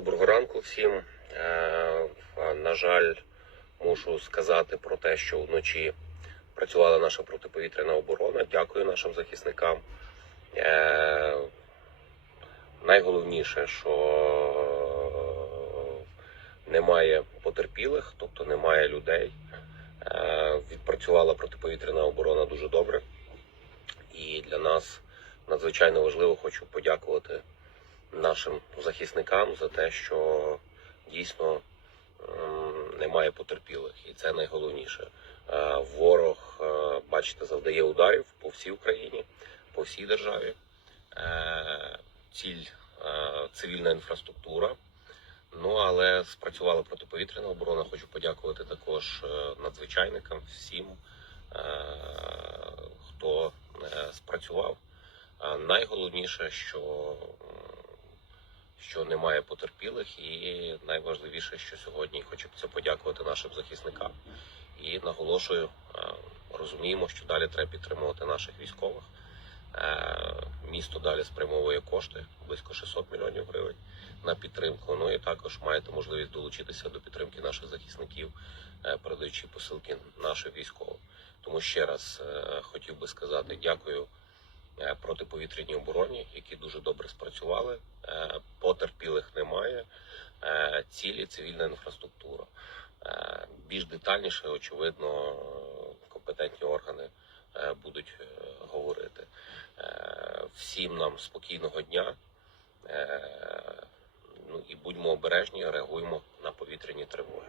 Доброго ранку всім. Е, На жаль, мушу сказати про те, що вночі працювала наша протиповітряна оборона. Дякую нашим захисникам. Е, Найголовніше, що немає потерпілих, тобто немає людей. Е, Відпрацювала протиповітряна оборона дуже добре. І для нас надзвичайно важливо хочу подякувати нашим захисникам за те, що дійсно ем, немає потерпілих, і це найголовніше. Е, Ворог, е, бачите, завдає ударів по всій Україні, по всій державі. Е, Ціль цивільна інфраструктура. Ну але спрацювала протиповітряна оборона. Хочу подякувати також надзвичайникам, всім, хто спрацював. Найголовніше, що, що немає потерпілих, і найважливіше, що сьогодні хочеться подякувати нашим захисникам. І наголошую, е, розуміємо, що далі треба підтримувати наших військових. Е, Місто далі спрямовує кошти близько 600 мільйонів гривень на підтримку. Ну і також маєте можливість долучитися до підтримки наших захисників, е, передаючи посилки нашим військовим. Тому ще раз хотів би сказати дякую протиповітряній обороні, які дуже добре спрацювали. Е, Потерпілих немає. Е, Цілі цивільна інфраструктура. Е, Більш детальніше, очевидно, е, компетентні органи е, будуть е, говорити. Е, Всім нам спокійного дня. Е, Ну і будьмо обережні, реагуємо на повітряні тривоги.